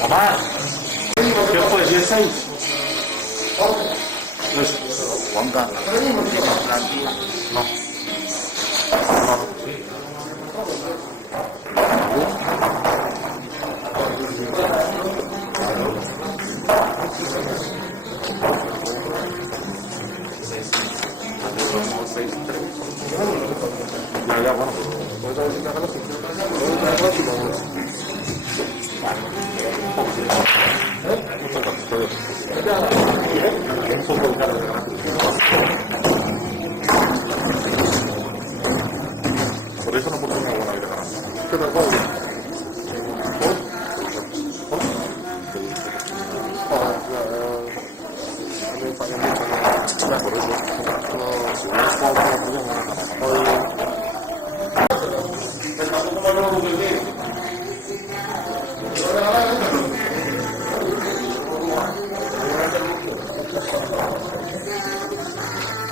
Mamá, ¿qué fue? ¿16? Eso. Juanca. No. Ya, bueno. Por eso no puedo una buena vida. ¿Qué te puedo decir?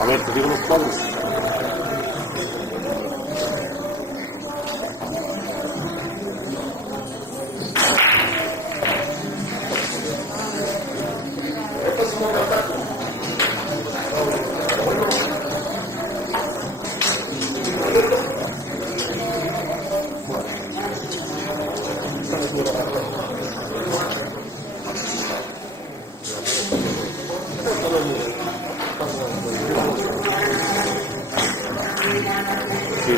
A ver, te digo los cuadros. Sí.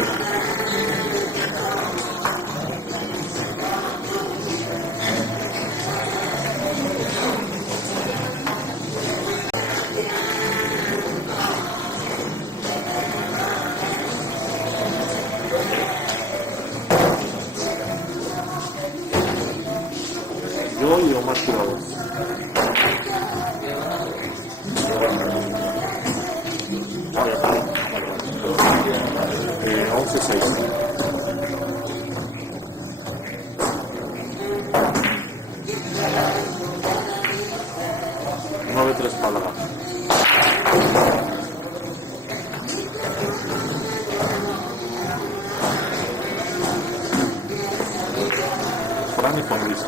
Yo y Omar Tirado. 11-6. Nueve tres Málaga. Fran y Juan Luis.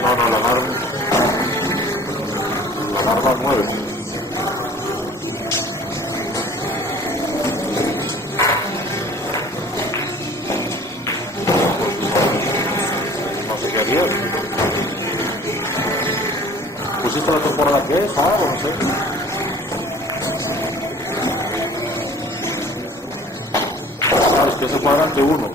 No, la barba 9. No sé qué haría. ¿Pusiste la temporada que es? Algo, no sé. Claro, es que ese cuadrante 1.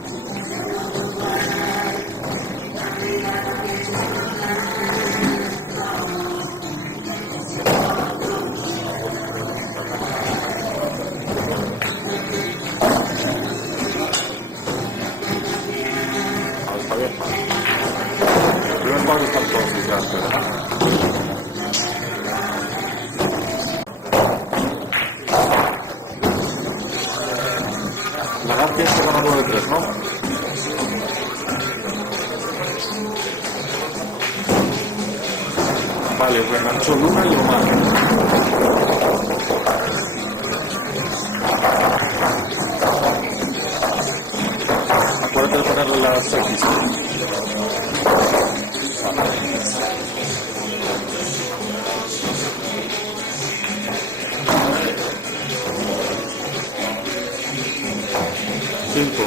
Están todos gigantes, ¿verdad? La GAP tiene que ganar 9-3, ¿no? Vale, reenganchó Luna y Omar. Acuérdate de ponerle las X. 5.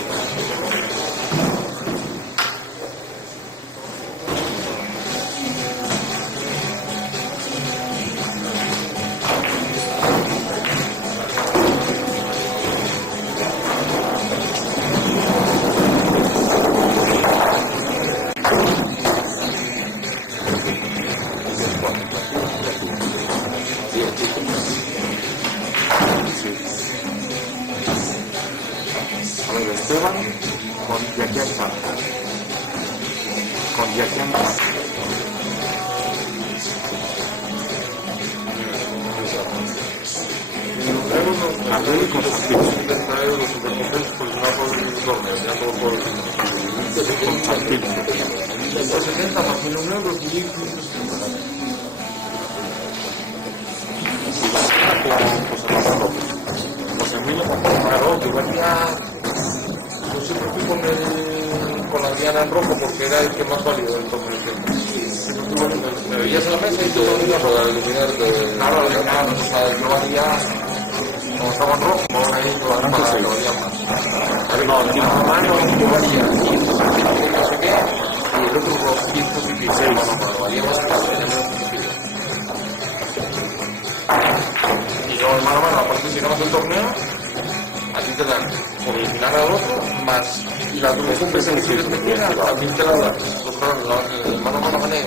¿Y aquí andas? Arreglo con Santiago. 70 euros super contentos por una por el torneo, ya todo por con Santiago. 170 más 1.000 euros, 1.570. José Emilio claro, yo venía, yo siempre fui con la Diana en rojo porque era el que más válido del torneo. Me veías en la mesa y yo venía para eliminar claro, o sea, yo valía como estaba en rojo, ahora ahí para que valía más. No, aquí no, mano, yo valía 170, no sé qué, y el otro los 116, no, valía más que y luego el mano a mano, aparte si ganas el torneo, a ti te dan por eliminar al otro, más las dos competencias que quieras, a ti te la dan. El mano a mano gané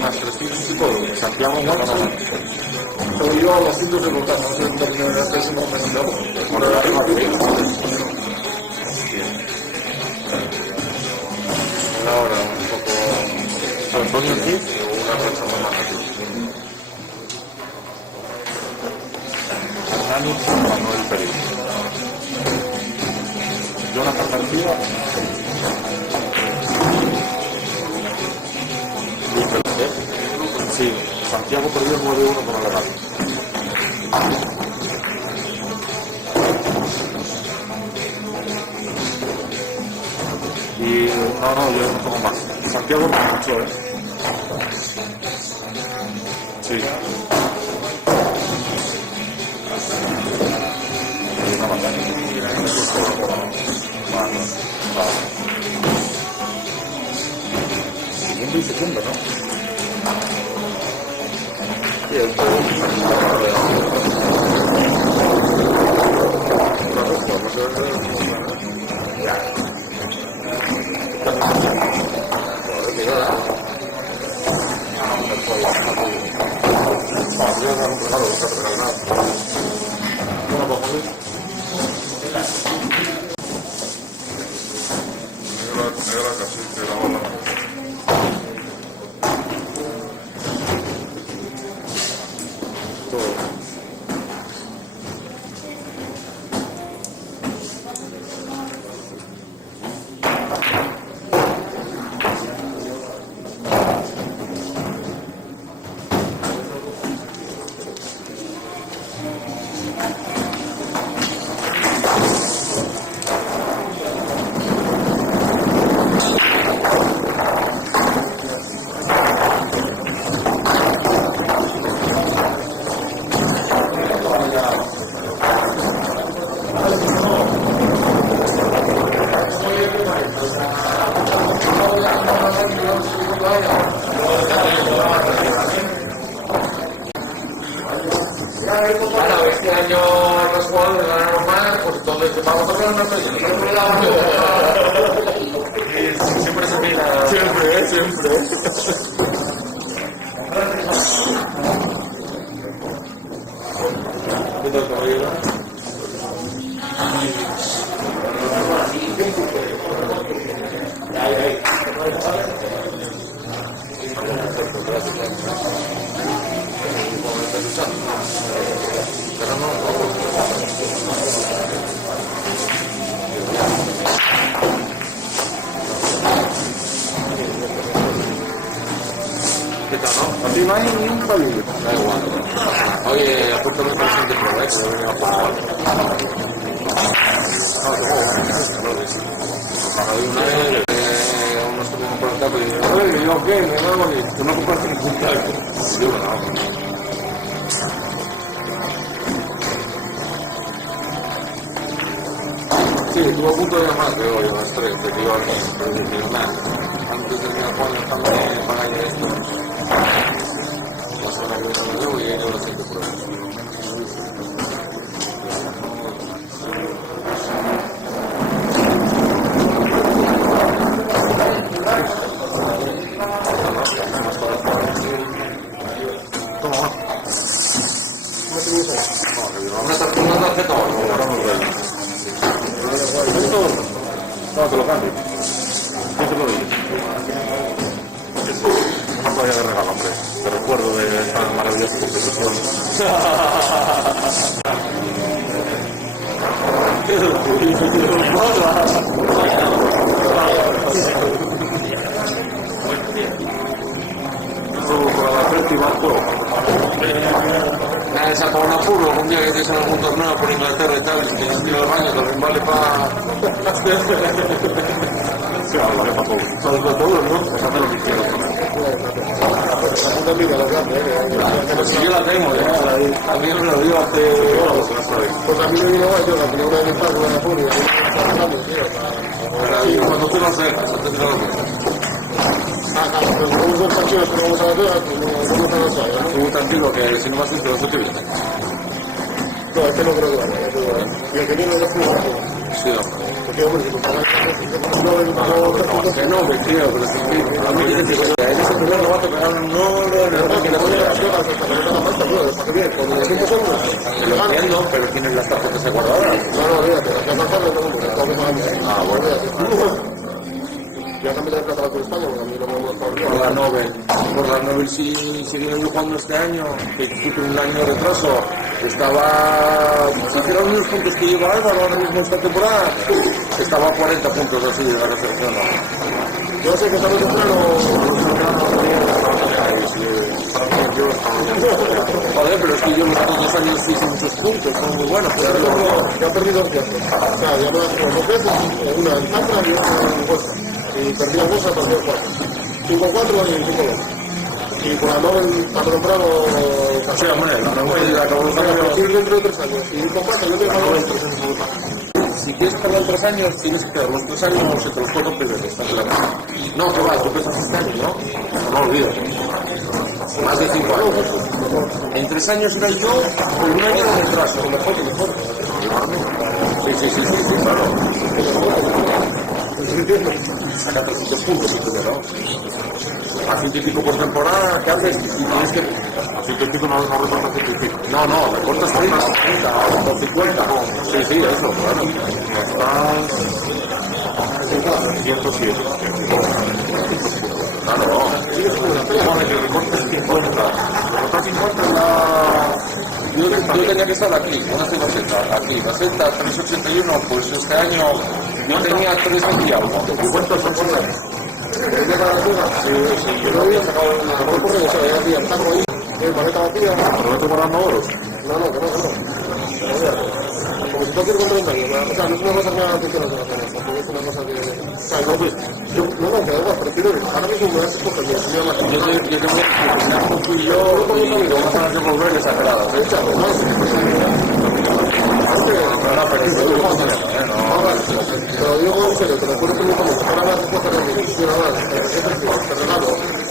más 300 y todo. Santiago Guacho. Pero yo a los puntos de votar, no sé el torneo de hace ese momento. Por el arriba de ahora un poco Antonio aquí o una persona más aquí. Manuel Pérez. Jonathan García. Luis Beltrán. Sí, Santiago perdió 9-1 con el Real. Y no, yo no tengo más. Santiago me escuchó, Sí. Una batalla. Siguiente y segundo, ¿no? Sí, esto Bueno, este año los jugadores ganaron más, pues entonces vamos a hacer una siempre se mira. Siempre. ¿Qué tal, caballero? ¿Qué tal, no? Aquí no hay ni un palillo. Da igual. Oye, apúntame para el siguiente programa, que voy a jugar. Unos que tengo por el tapo y digo, yo qué, me hago y tú no compraste ningún taco. Yo no. Sí, estuve a punto de llamar, pero yo a las 3, te digo algo, pero dije, nada, antes de que me pongan también para ir esto, la semana que viene lo llevo y ellos lo siento por eso. Una tarjeta o no. No, te lo cambio. ¿Quién te lo dice? vaya de regalo, hombre. Te recuerdo de esta maravillosa competición. Solo para la próxima juego. Nada, esa para un apuro, un día que tienes algún torneo por Inglaterra y tal, y tienes que ir al baño, también vale para... Sí, vale para todo. para todo, ¿no? Pues hacer lo que quieras. Sí, yo la tengo, ya. A mí me lo dio hace... Pues a mí me vino yo la primera vez que estaba en la furia, Sí, cuando tú lo haces, antes de lo pero como son partidos que vamos a hacer, no vamos a lanzar, ¿no? Tú tranquilo, que si no vas a hacer eso te viene. No, es que no creo que vaya, y el que viene es muy rápido. Sí, hombre. Porque, hombre, si tú pagas, Que no, que tío, pero es que a mí tienes que ser. En ese primer novato que ganan Lo entiendo, pero tienes las tarjetas guardadas. Ah, bueno. Ya también el catalán por España, porque a mí no me gusta Por la Nobel sí viene jugando este año, que tuvo un año de retraso. Estaba, si hicieron unos puntos que lleva Álvaro ahora mismo esta temporada, estaba a 40 puntos así de la recepción. Yo sé que estamos temprano. Joder, pero es que yo los otros 2 años hice muchos puntos, son muy buenos. Ya he perdido 2 días. O sea, ya me das 2 veces, una en Zambra y otra en Huesca. Y perdí la bolsa, perdí el 4. 5-4 y 5-2. Y con la Nobel, tan temprano... Sí, hombre, la Nobel acabó los años. Dentro de 3 años. Y con 4, yo me he ganado 3 años. Si quieres perder 3 años, tienes que perder los 3 años entre los 4 primeros, está claro. No, que va, tú pesas este año, ¿no? No olvides. Más de 5 años. En 3 años era yo con un año de retraso. Mejor. Sí, claro. Saca 300 puntos el primero. A 100 y pico por temporada, ¿qué haces? Y tienes que... A 100 y pico no recortas 100 y pico. No, recortas 30 o 50. Sí, eso, claro. Estás 107. Claro. Vale, que recortes 50. Recortas 50 la... Yo tenía que estar aquí, una cifra aquí, la seta 381, pues este año yo tenía 3 y algo. ¿Cuántos son 100 años? Yo había sacado la correo, o sea, ya había taco ahí, maleta vacía. ¿Pero no te guardando oros? No. Como si tú quieres con 30 años, o sea, no es una cosa que me haga atención a las cosas, tampoco es una cosa que... O sea, no, pues, que da igual, prefiero que ahora mismo me das cosas, yo soy más... Yo tengo que tú y yo, vamos a hacer volver exageradas. Te lo digo en serio, te lo juro que me como ahora las cosas de mi ciudadana, te regalo,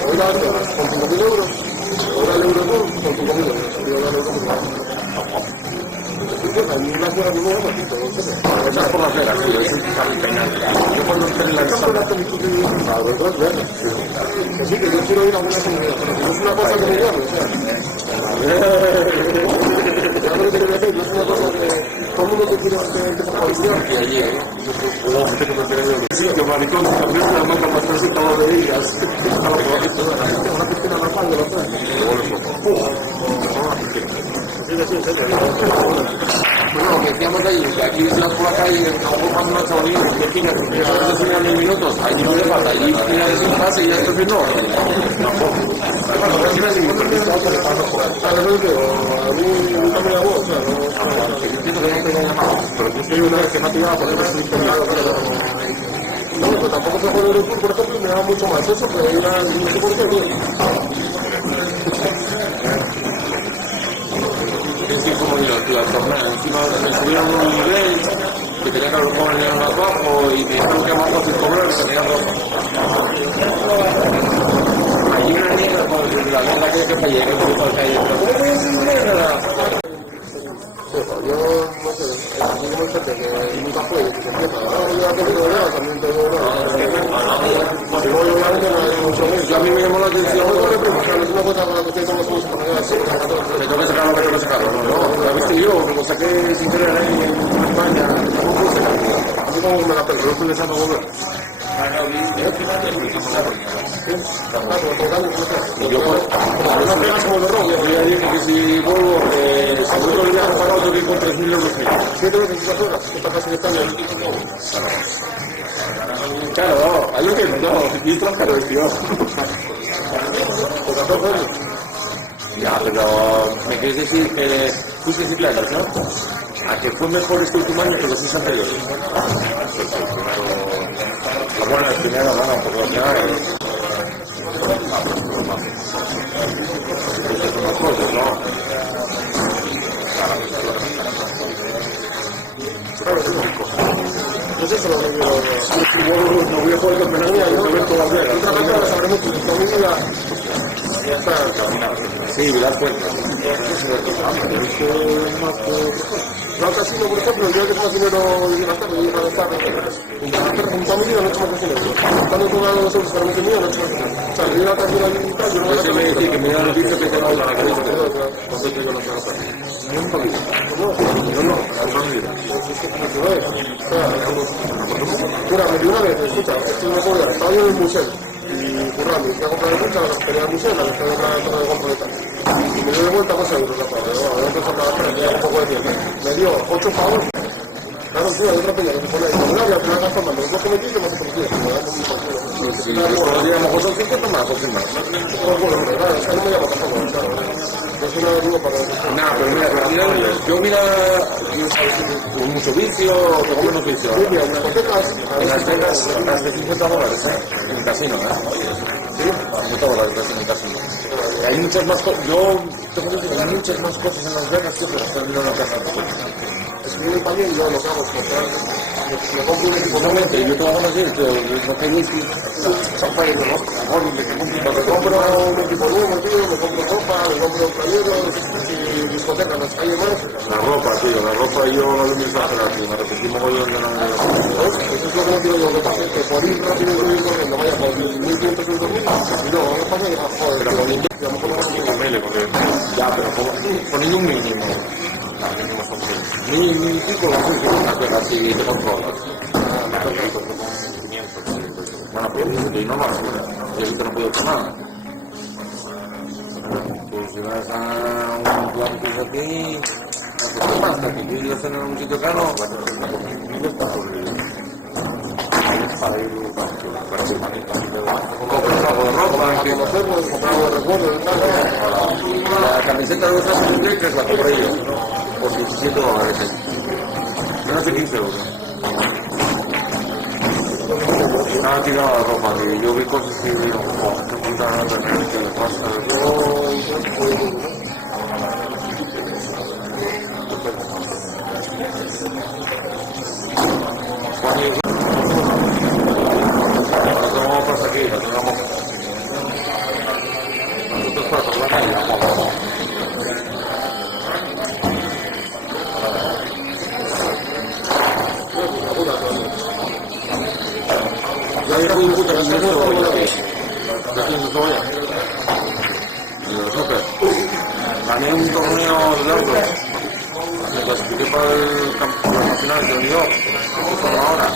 hoy las horas con 5.000 euros, ahora el euro con 5.000 euros, y ahora el euro con 5.000 a mí las horas no me llaman, o sea, por las veras, yo soy capitán. Yo cuando estoy en la que sí, que yo quiero ir a una comunidad, pero que no es una cosa que me llame, o sea, ya lo que quiero decir, no es una cosa que todo el mundo te quiere empezar a publicidad. Y allí, Sí, que maricón, también te mata más presentado de ellas. Una piscina normal de los tres. bueno, que decíamos ahí, que aquí es la por la calle, no más chavalín, que tiene que ser 10 minutos, allí no le falta, allí tiene que sentarse y ya está haciendo. A mí nunca me llamó, o sea, Pero yo soy una vez que me ha tirado por el supermercado, no, pero tampoco se puede ver el tour, por ejemplo, me da mucho más eso, pero ir a no sé por qué, Es que como digo, la torneo, encima me subieron un nivel que tenía que haber con el más bajo y me dijeron que era más fácil cobrar que tenía ropa. Allí una mierda con la mierda que fallé, que me falta ahí. ¿Cómo voy a decir mierda? yo no sé, a mí me parece que nunca fue, que se empieza, ahora yo he tenido ya, también tengo si voy obviamente no hay mucho más. A mí me llamó la atención. Es una cosa con la que ustedes estamos poner así, Me tengo que sacarlo, no, la viste yo, que lo saqué sin querer ahí en España, tampoco puedo sacarlo. así como me la pego, pero estoy pensando volver. Ah, no, Y yo pues, yo ya dije que si vuelvo, seguro que le hago pagado tengo que ir con 3.000 euros. 7 veces y 4 horas, está casi que está bien. Claro, hay lo que no, y pero el tío. Por 14 años. Ya, pero me quieres decir que fuiste ciclanos, ¿no? A que fue mejor este último año que los 6 anteriores. Bueno, el primero, bueno, por lo que hay. Pues eso lo que yo... No voy a poder campeonato, no voy a poder hacer. Otra vez lo sabremos que el domingo ya está caminado. Sí, me das cuenta. La otra sí, por ejemplo, el día que más dinero de la tarde, llega a estar un familia no he hecho más de dinero. Estando tomando los euros para mi mío, no he hecho más de dinero. O sea, yo la tarde ahí y tal, yo no voy a Eso me decir que me da noticia que tengo la cabeza. cuando te digo la tarde. No, no, Mira, me dio una vez, escucha, esto no puedo estaba yo en el museo y currando, y fui a comprar el coche a la cafetería del museo, la que está en la torre de Comproleta. Y me dio de vuelta 2 euros la tarde, bueno, yo empecé a pagar, me un poco de tiempo. Me dio 8 pavos. Claro, tío, hay otra peña que se pone ahí, como al final gastando, me lo que me dice, más o menos, si nos diéramos cosas 50 más, pues más. Claro, es que no me llama tampoco, claro. Es una duda para eso. No, pero mira, al final, yo mira, con mucho vicio, tengo menos vicio. Sí, mira, en discotecas, En Las Vegas, más de $50, en el casino, Sí, $50 en el casino. Hay muchas más cosas, yo tengo que decir, hay muchas más cosas en Las Vegas que están viendo en el casino. es que yo también, yo lo que hago es comprar, me compro un equipo nuevo. Yo te voy a decir, no tengo champán de los cojones, Me compro un equipo nuevo, tío, me compro ropa, me compro playeros y discotecas, las calles más. La ropa, tío, la ropa yo no lo mismo hacer aquí, me repetí mogollón de la... Eso es lo que no quiero yo, lo que pasa es que por ir rápido y ir corriendo, vaya por 1.500 euros, y no, no pasa que joder, Pero poniendo a lo mejor no vas a ya, pero poniendo un mínimo. Ni pico la música, así te controlas. Bueno, pero y no más, yo sí que no puedo hacer nada. Pues si vas a un plan que es aquí, ¿qué pasa? Que yo hacer en un sitio caro, no está sobre para ir para su manita. Compras algo de ropa, que no sé, pues comprar algo de recuerdo y tal. la camiseta de los Ángeles la compré yo, por $17. Menos de 15 euros. Estaba tirada la ropa, que yo vi cosas que digo, qué puta nada que le pasa. La tomamos aquí, la tomamos. Nosotros para tomar la calle, vamos. Ya hay un puto que se hizo gané un torneo de largo. Me clasifiqué para el campeonato nacional de New York, que fue ahora.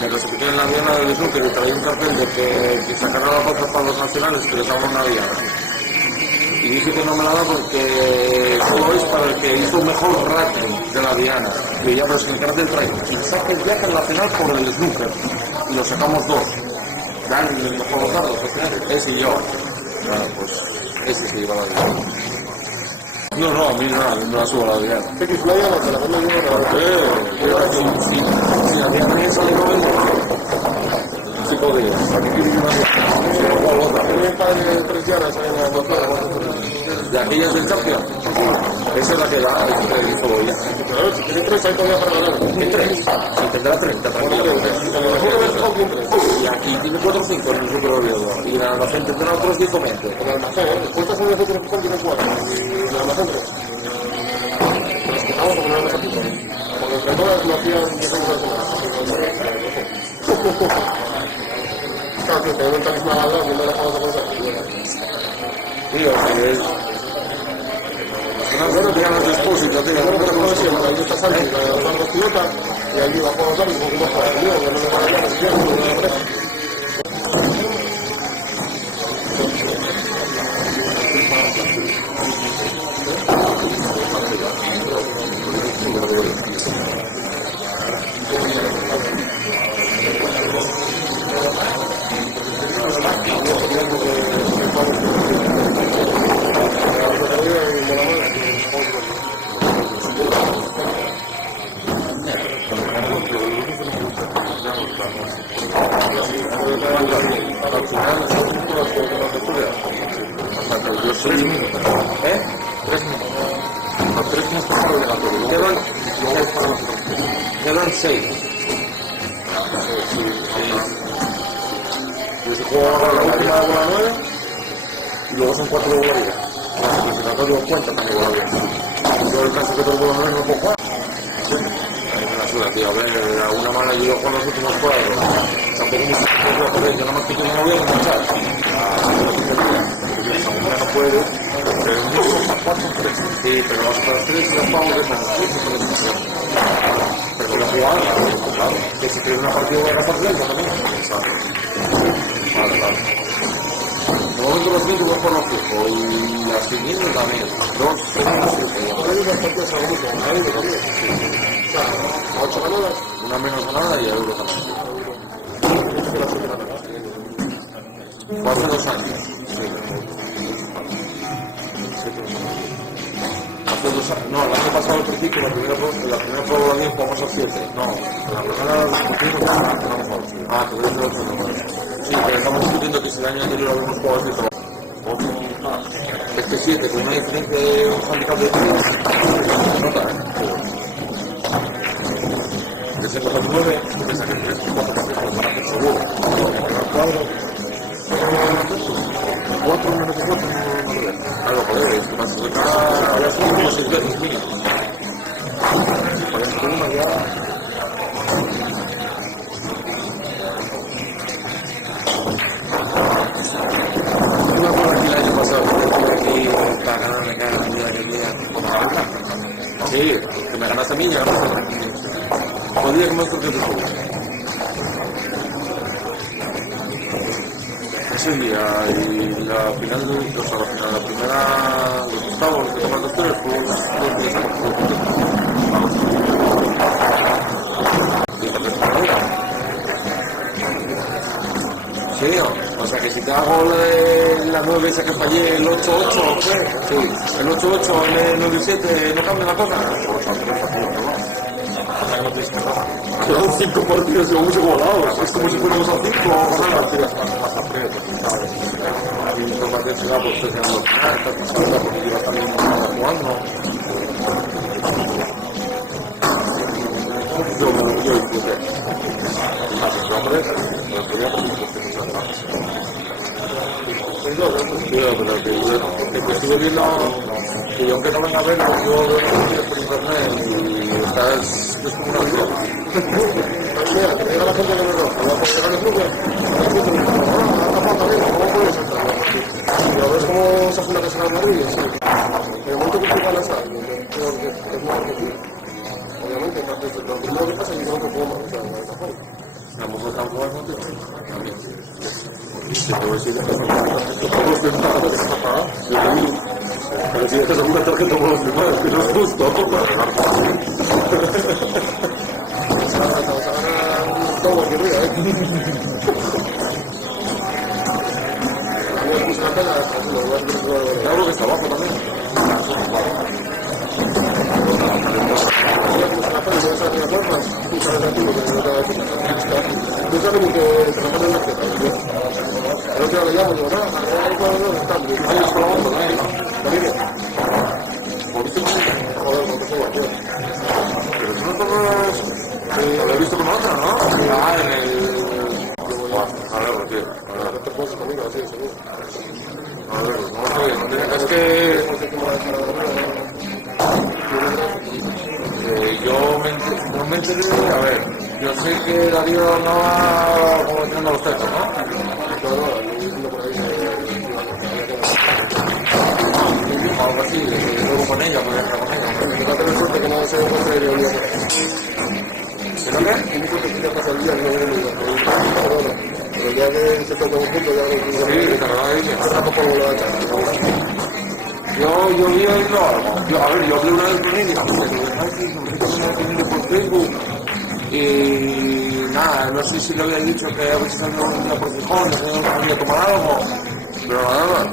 Me clasifiqué en la diana del snooker y traía un cartel de que sacara la plaza para los nacionales, que les daban una diana. Y dije que no me la da porque solo es para el que hizo mejor ranking de la diana. Y ya, pero es que el cartel trae quien saque el viaje nacional por el snooker. Y lo sacamos 2. Dan el mejor dardo, ese y yo. Bueno, pues ese se lleva la diana. No, a mí no me la subo la diana. ¿Qué playa no te la vendo yo? Si la diana es sale con el sí podría. Mi padre de 3 dianas en la motora. ¿De aquellas del Champion? Esa es la que da, el hizo Boya. Claro, si tiene 3 hay todavía para ganar. ¿Qué 3? Si tendrá 30, tranquilamente. Y aquí tiene 4 o 5 en el Super Oviedo. Y la almacén tendrá otros 10 o 20. El almacén, ¿cuántas son nosotros que tiene 4? Y el almacén 3. Respetamos porque no nos aplican. Porque entre todas lo hacían 10 euros a la semana. Claro, tío, te ven tan esmagadas, no me dejamos de pensar. Tío, es... No te ganas de expósito, tío. No me acuerdo siempre, ahí está Sánchez, la de Marcos Pilota, y allí va a jugar y un poco más para el mío, que no me para allá, Hasta que yo soy... 3 minutos. 3 minutos. Los 3 minutos para el obligatorio. Quedan 6. Yo se juego ahora la última de bola 9 y luego son 4 de bola 10. Los eliminatorios cuentan también bola 10. Yo el caso que tengo bola 9 no puedo jugar. La suda, tío, a ver, de alguna manera yo con los últimos cuadros. Tampoco me puedo poder, yo nada más que yo no me voy a enganchar. No puede, pero el mismo para 4 3. Sí, pero hasta 3 ya pago de más. Pero la jugada, claro, que si quiere una partida de la partida, también. Vale. De momento los 5 voy por los 5 y la siguiente también. 2, 3, 7. Hay unas partidas a mucho, hay uno también. O sea, a 8 ganadas. Una menos ganada y euro también. Fue hace 2 años. Hace 2 años. No, el año pasado al principio, la primera prueba de jugamos a 7. No, la primera discutimos. Ah, te voy a hacer otro número. Sí, pero estamos discutiendo que si el año anterior habíamos jugado a 7. 8, este 7, con una diferencia de un handicap de 3. Nota, de 6 a 9, tú piensas que 3 o 4 partidos para hacer seguro. El cuadro. 4 menos 4 no lo veo. Claro, joder, es que más de cara había sido como 6 veces, mira. Para este uno ya. Una cosa que el año pasado, aquí para ganar me cagan la vida que día como la otra. Sí, que me ganaste a mí y ganaste a mí. Podría que me toque de juego. Ese día y la final de la primera, los octavos, que tocan los 3, fue los días sí, o sea que si te hago la 9 esa que fallé, el 8-8, sí, el 8-8 en el 9-7, ¿no cambia la cosa? Quedan 5 partidos y vamos igualados. Es como si fuéramos a 5 o ganar. Y por más de ciudad, pues estoy quedando está pasando porque lleva también jugando. Yo disfruté. Pero que estuve viendo que yo aunque no venga a verlo, yo veo noticias por internet y estás es como una flor. Mira, que llega la gente que me roba, la gente que me ¿cómo puedes entrar? Y a ver cómo se hace una casa en Madrid. En el momento que tú ganas a alguien, creo que es más que tú. Obviamente, entonces, lo primero que pasa es que no te puedo más, o sea, de esa forma. La mujer tan buena, tío. También. Si te voy a decir que todos los demás, pero si dejas alguna tarjeta por los demás, que no es justo. Vas a ganar todo lo que vea, Claro que está abajo también. Yo sé como que se me pone la teta. El otro día le llamo y digo, nada, ahí cuando están. Ahí está la onda, ¿no? Mire. Joder, no te puedo hacer. Pero tú no tomas... Lo he visto con otra, ¿no? Ah, en el... A ver, tío. A ver, te puedo hacer conmigo, así, seguro. A ver, no sé, es que... Yo me enteré, a ver, yo sé que Darío no va como tirando los techos, ¿no? No, yo diciendo por ahí Algo así, luego con ella, podría estar con ella. que va a tener suerte que no se encuentre el día. ¿Pero qué? Tiene suerte que ya pasa el día, no viene el día. Pero ya que se toca un punto, ya no Sí, te lo va a decir. tampoco lo va a echar. Yo vi oírlo algo. Yo hablé una vez con él y dije, por Facebook. Y nada, no sé si le había dicho que a ver si salía una por Gijón, que había tomar algo. Pero nada.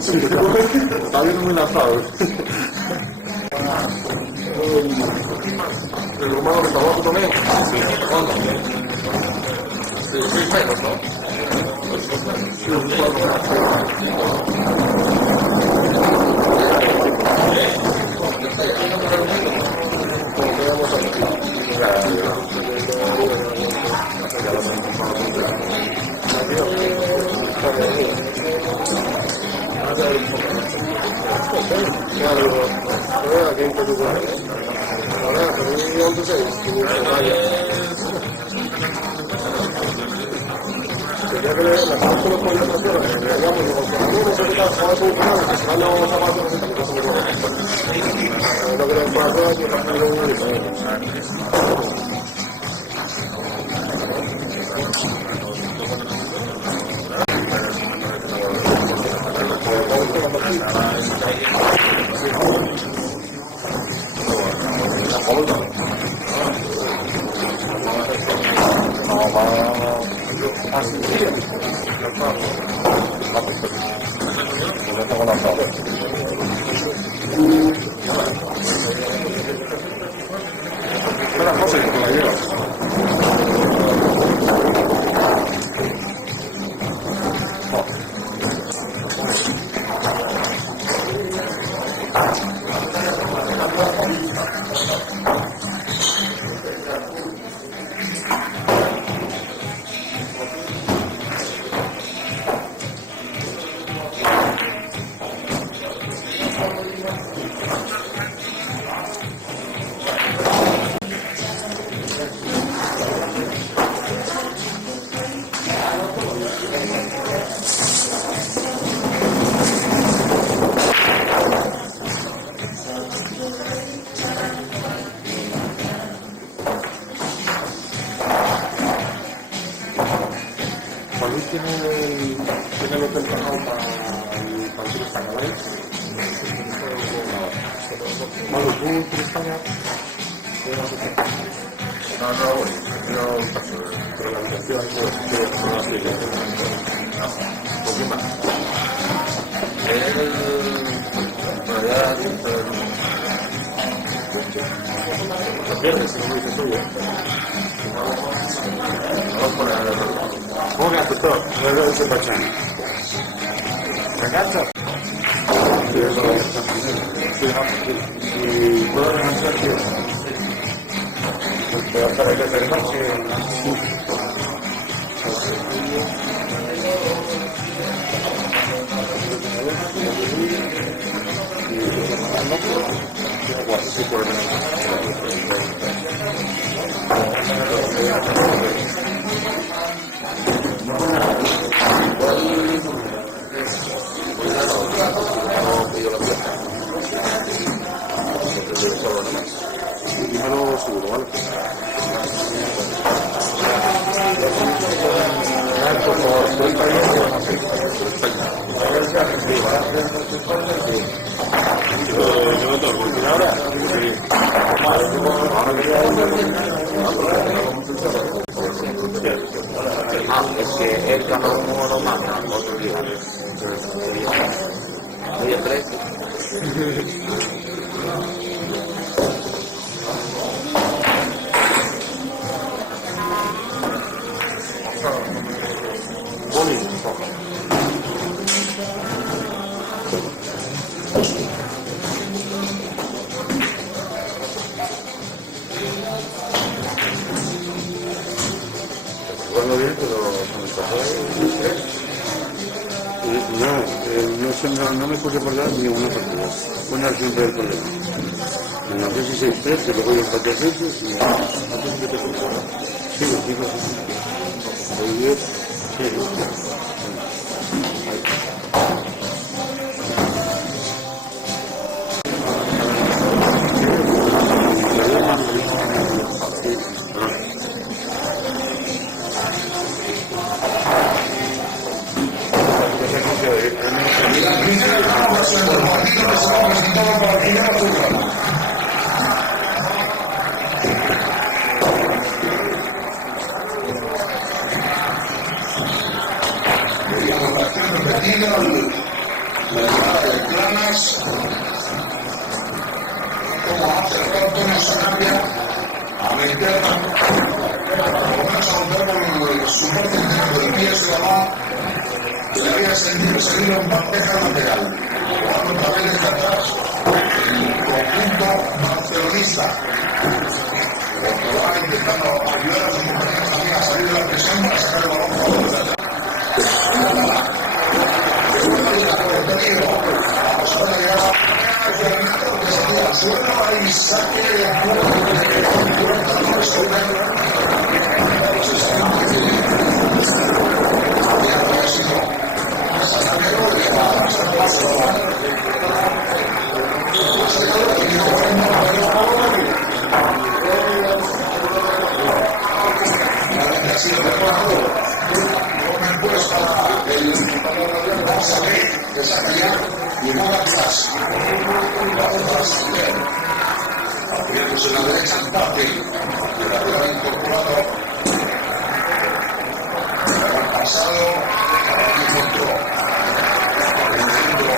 Sí, está bien muy lanzado. El rumano que está abajo también. Sí, ¿cuándo? Sí, 6 menos, ¿no? Tiene el hotel pagado para el España, ¿vale? Bueno, tú en España, ¿qué vas a hacer? No paso, pero la habitación, ¿por qué más? Lo pierdes si no lo dices tú, vamos a poner ¿cómo que haces todo? No es ese pachán. ¿Me cachas? Sí, eso lo es. Y puedo renunciar, tío. Pero para que te noche. Sí, por el Dímelo seguro, ¿vale? Por favor, estoy cayendo en la es que él ganó un mono más otro día. Oye, tres. Recuerdo bien, pero no me puse por dar ni una partida. Pone al siempre el problema. En la crisis 6-3, que luego yo empaté a 6 y antes que te funciona. Sí, lo digo, sí. Muy bien. Sí. Como hace rato una Sanabria a meter la romper por su parte del pie ese balón que le había salido en bandeja lateral. Jugando otra vez desde atrás el conjunto barcelonista. Porque va intentando ayudar a sus compañeros también a salir de la presión para sacar el balón por delante. Hay saque de apoyándose en la derecha en Papi, que la había incorporado el pasado, encontró en el centro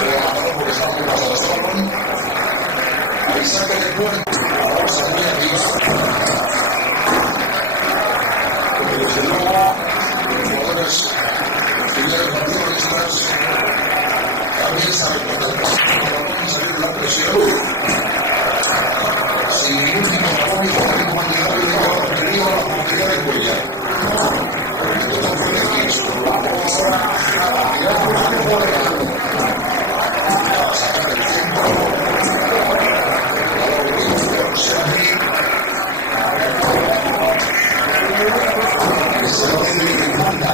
rematado porque está muy pasado este balón. Hay saque de puerta, ahora se muy arriba. Porque desde luego los jugadores auxiliares barcelonistas también saben cuando salir de la presión. Sin ningún tipo de apoyo, con ningún contenido, la oportunidad de cuellar. Esto fue aquí, para sacar el centro. Que se lo den de demanda.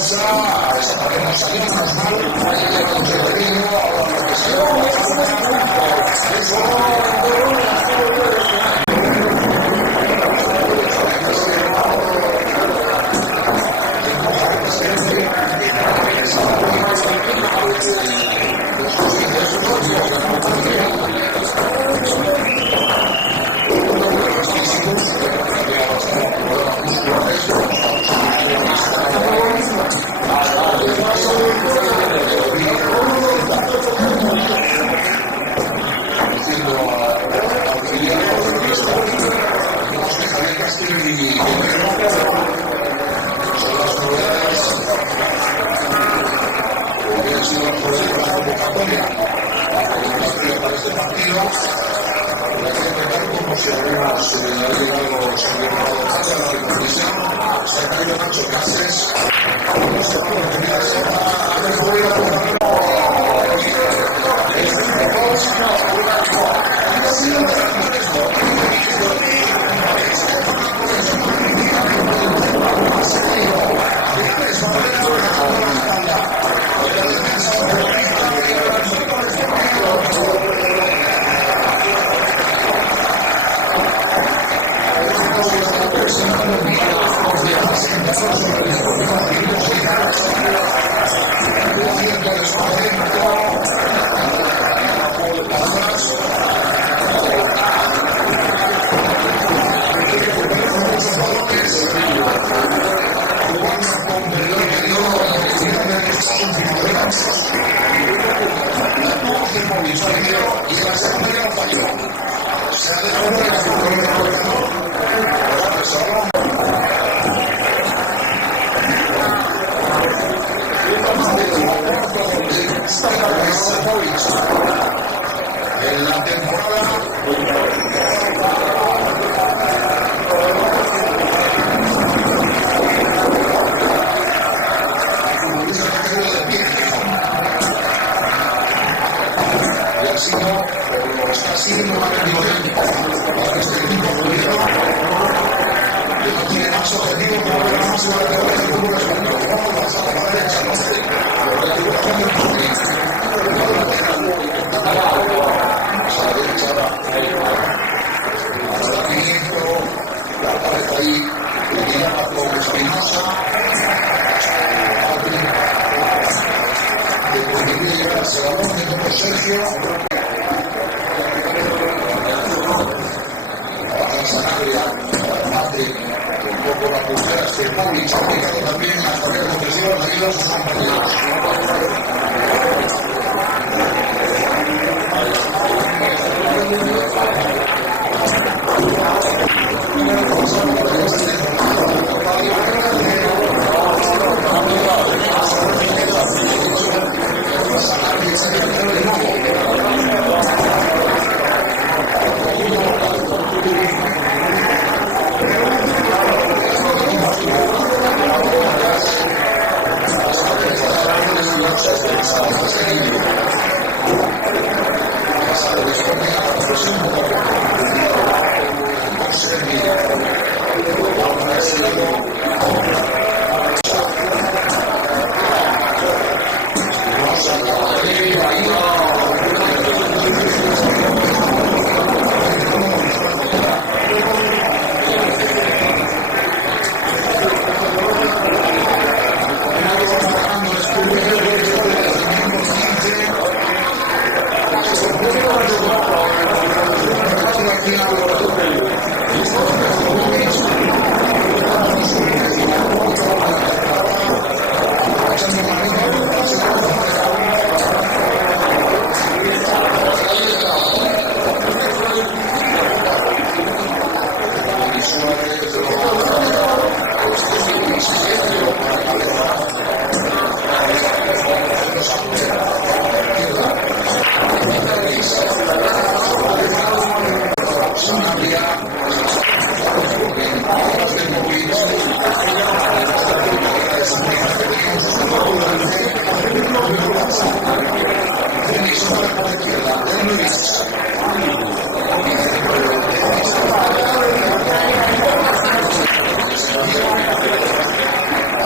Barça, a esa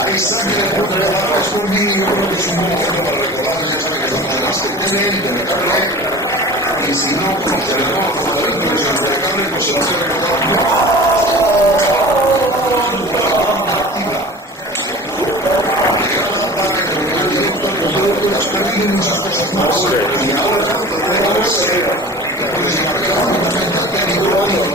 Ahí está, que le puedo regalar es un vídeo, yo creo que es un buen momento para recordarles, ya saben que son temas que tienen, de meterle, y si no, como tenemos jugadores profesionales de cable, pues se los he recordado. Has perdido muchas cosas más, y ahora lo tenemos puedes marcar un momento técnico y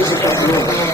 y se continúa.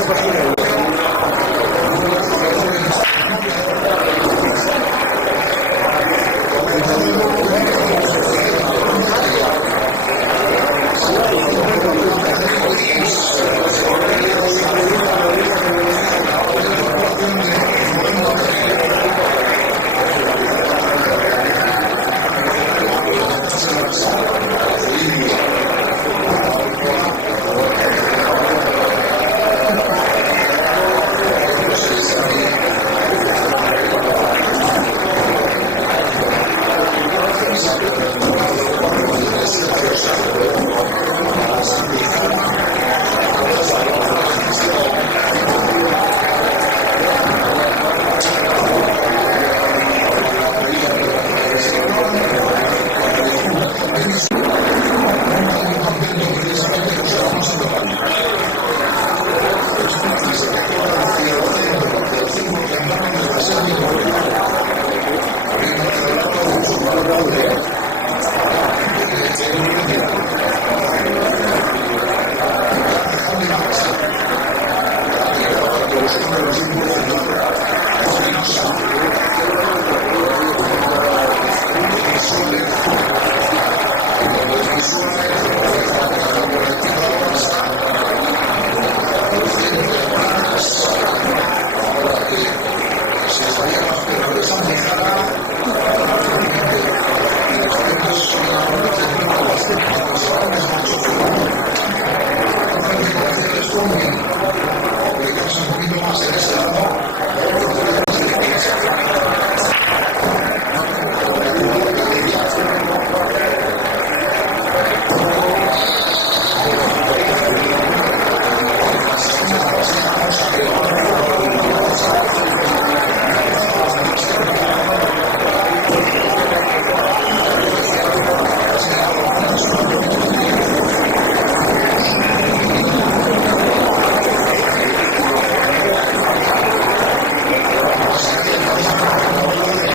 Gracias.